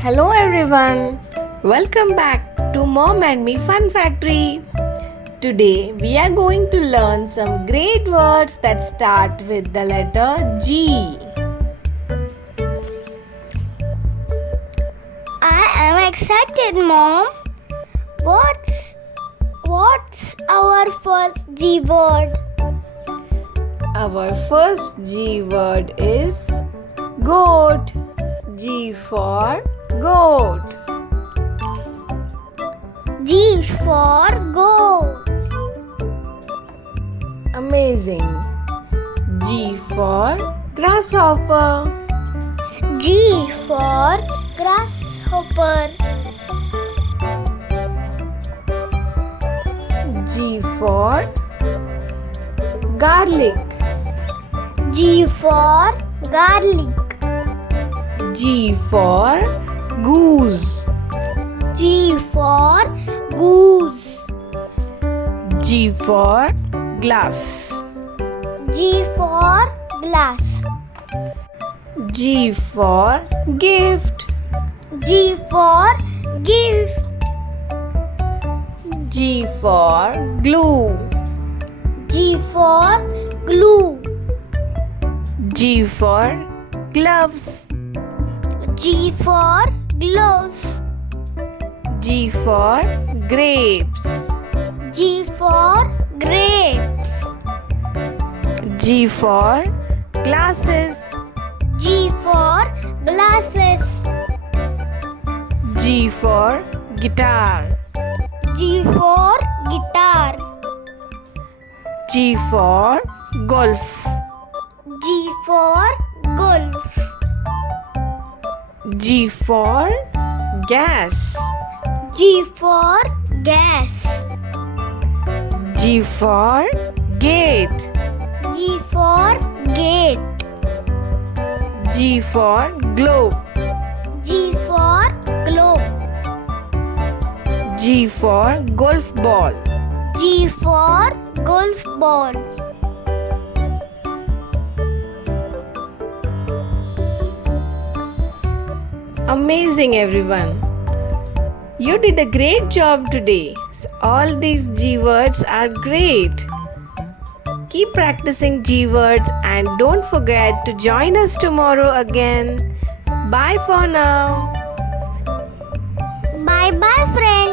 Hello everyone, welcome back to Mom and Me Fun Factory. Today we are going to learn some great words that start with the letter G. I am excited, Mom. What's our first G word? Our first G word is goat. G for goat. G for goat. Amazing. G for grasshopper. G for grasshopper. G for garlic. G for garlic. G for goose. G for goose. G for glass. G for glass. G for gift. G for gift. G for glue. G for glue. G for gloves. G for gloves. G for grapes. G for grapes. G for glasses. G for glasses. G for guitar. G for guitar. G for golf. G for golf. G for gas. G for gas. G for gate. G for gate. G for globe. G for globe. G for golf ball. G for golf ball. Amazing everyone. You did a great job today. All these G words are great. Keep practicing G words and don't forget to join us tomorrow again. Bye for now. Bye bye, friends.